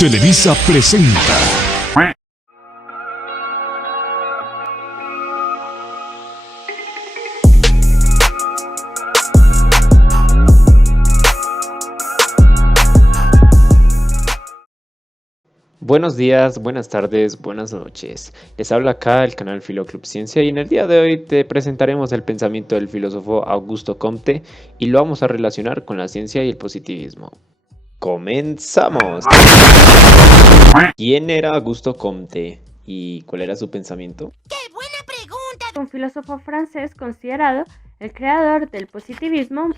Televisa presenta. Buenos días, buenas tardes, buenas noches. Les habla acá el canal Filoclub Ciencia y en el día de hoy te presentaremos el pensamiento del filósofo Augusto Comte y lo vamos a relacionar con la ciencia y el positivismo. ¡Comenzamos! ¿Quién era Augusto Comte y cuál era su pensamiento? Un filósofo francés considerado el creador del positivismo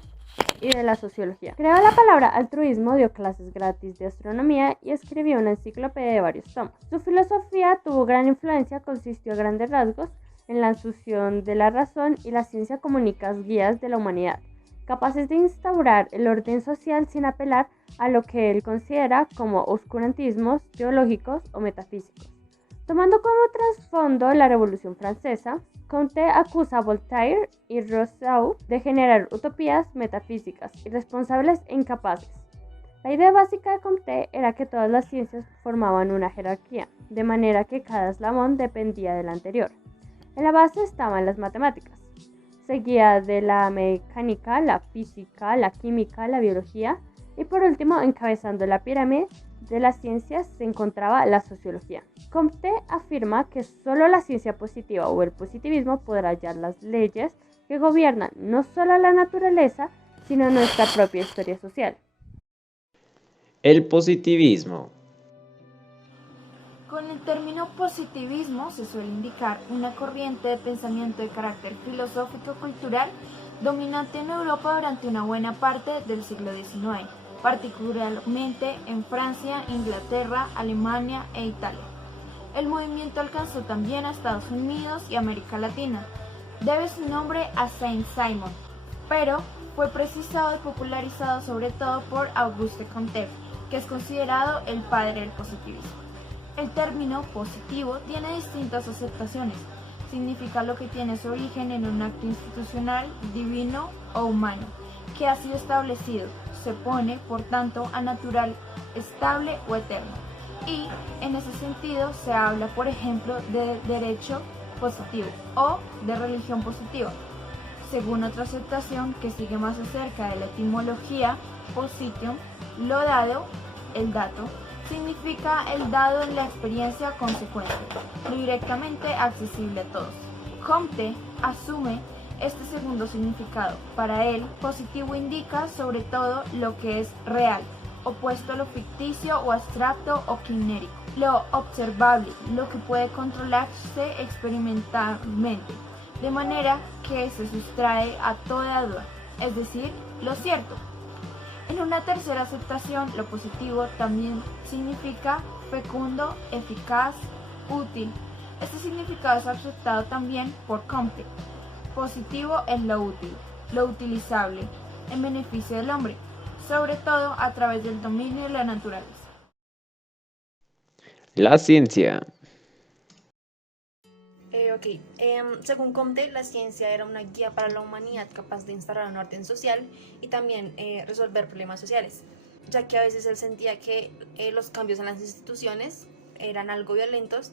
y de la sociología. Creó la palabra altruismo, dio clases gratis de astronomía y escribió una enciclopedia de varios tomos. Su filosofía tuvo gran influencia, consistió a grandes rasgos en la asunción de la razón y la ciencia como únicas guías de la humanidad, capaces de instaurar el orden social sin apelar a lo que él considera como oscurantismos teológicos o metafísicos. Tomando como trasfondo la Revolución Francesa, Comte acusa a Voltaire y Rousseau de generar utopías metafísicas, irresponsables e incapaces. La idea básica de Comte era que todas las ciencias formaban una jerarquía, de manera que cada eslabón dependía del anterior. En la base estaban las matemáticas, seguida de la mecánica, la física, la química, la biología y por último, encabezando la pirámide de las ciencias se encontraba la sociología. Comte afirma que solo la ciencia positiva o el positivismo podrá hallar las leyes que gobiernan no solo la naturaleza, sino nuestra propia historia social. El positivismo. Con el término positivismo se suele indicar una corriente de pensamiento de carácter filosófico-cultural dominante en Europa durante una buena parte del siglo XIX, particularmente en Francia, Inglaterra, Alemania e Italia. El movimiento alcanzó también a Estados Unidos y América Latina. Debe su nombre a Saint-Simon, pero fue precisado y popularizado sobre todo por Auguste Comte, que es considerado el padre del positivismo. El término positivo tiene distintas aceptaciones. Significa lo que tiene su origen en un acto institucional, divino o humano, que ha sido establecido. Se pone, por tanto, a natural, estable o eterno. Y, en ese sentido, se habla, por ejemplo, de derecho positivo o de religión positiva. Según otra aceptación que sigue más acerca de la etimología, positium, lo dado, el dato, significa el dado en la experiencia consecuente, lo directamente accesible a todos. Comte asume este segundo significado. Para él, positivo indica sobre todo lo que es real, opuesto a lo ficticio o abstracto o quimérico, lo observable, lo que puede controlarse experimentalmente, de manera que se sustrae a toda duda, es decir, lo cierto. En una tercera aceptación, lo positivo también significa fecundo, eficaz, útil. Este significado es aceptado también por Comte. Positivo es lo útil, lo utilizable, en beneficio del hombre, sobre todo a través del dominio de la naturaleza. La ciencia. Según Comte, la ciencia era una guía para la humanidad capaz de instaurar un orden social y también resolver problemas sociales, ya que a veces él sentía que los cambios en las instituciones eran algo violentos,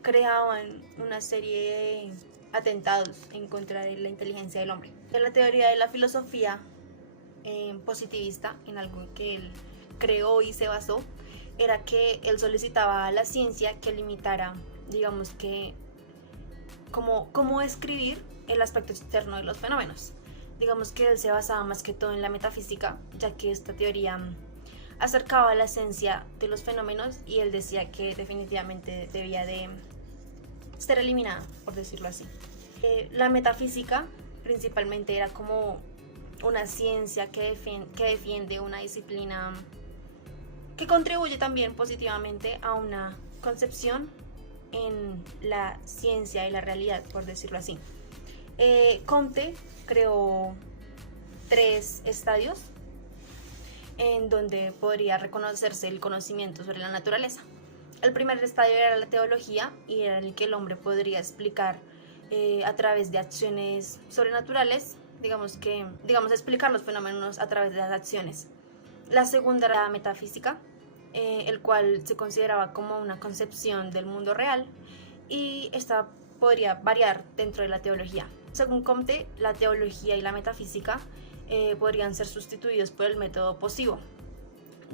creaban una serie de atentados en contra de la inteligencia del hombre. De la teoría de la filosofía positivista, en algo que él creó y se basó, era que él solicitaba a la ciencia que limitara, digamos que, cómo describir el aspecto externo de los fenómenos. Digamos que él se basaba más que todo en la metafísica, ya que esta teoría acercaba la esencia de los fenómenos y él decía que definitivamente debía de ser eliminada, por decirlo así. La metafísica principalmente era como una ciencia que defiende una disciplina que contribuye también positivamente a una concepción en la ciencia y la realidad, por decirlo así. Comte creó 3 estadios en donde podría reconocerse el conocimiento sobre la naturaleza. El primer estadio era la teología y era el que el hombre podría explicar a través de acciones sobrenaturales, digamos explicar los fenómenos a través de las acciones. La segunda era la metafísica, el cual se consideraba como una concepción del mundo real, y esta podría variar dentro de la teología. Según Comte, la teología y la metafísica podrían ser sustituidos por el método posivo,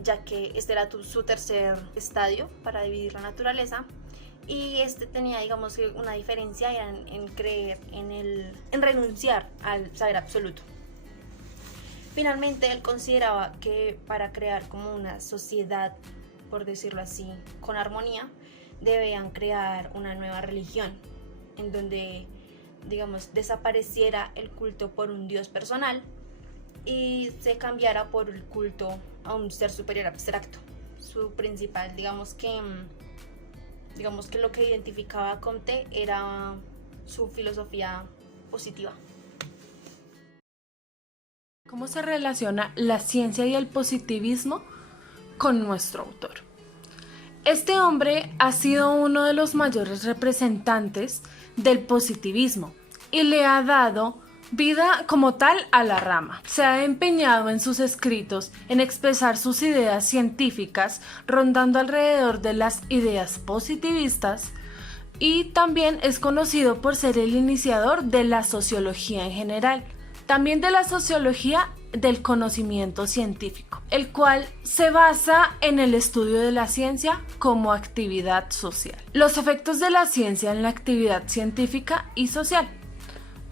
ya que este era su tercer estadio para dividir la naturaleza, y este tenía, digamos, que una diferencia era en creer en renunciar al saber absoluto. Finalmente, él consideraba que para crear como una sociedad, por decirlo así, con armonía, debían crear una nueva religión, en donde, digamos, desapareciera el culto por un dios personal y se cambiara por el culto a un ser superior abstracto. Su principal, digamos que lo que identificaba a Comte era su filosofía positiva. ¿Cómo se relaciona la ciencia y el positivismo con nuestro autor? Este hombre ha sido uno de los mayores representantes del positivismo y le ha dado vida como tal a la rama. Se ha empeñado en sus escritos en expresar sus ideas científicas rondando alrededor de las ideas positivistas, y también es conocido por ser el iniciador de la sociología en general, también de la sociología del conocimiento científico, el cual se basa en el estudio de la ciencia como actividad social. Los efectos de la ciencia en la actividad científica y social.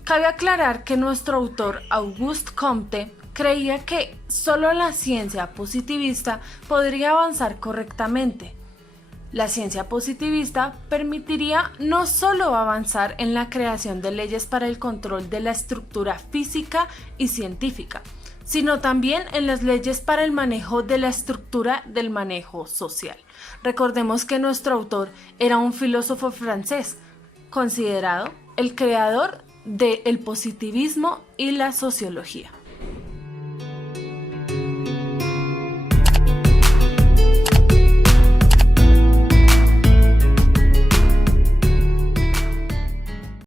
Cabe aclarar que nuestro autor Auguste Comte creía que solo la ciencia positivista podría avanzar correctamente. La ciencia positivista permitiría no solo avanzar en la creación de leyes para el control de la estructura física y científica, sino también en las leyes para el manejo de la estructura del manejo social. Recordemos que nuestro autor era un filósofo francés, considerado el creador del positivismo y la sociología.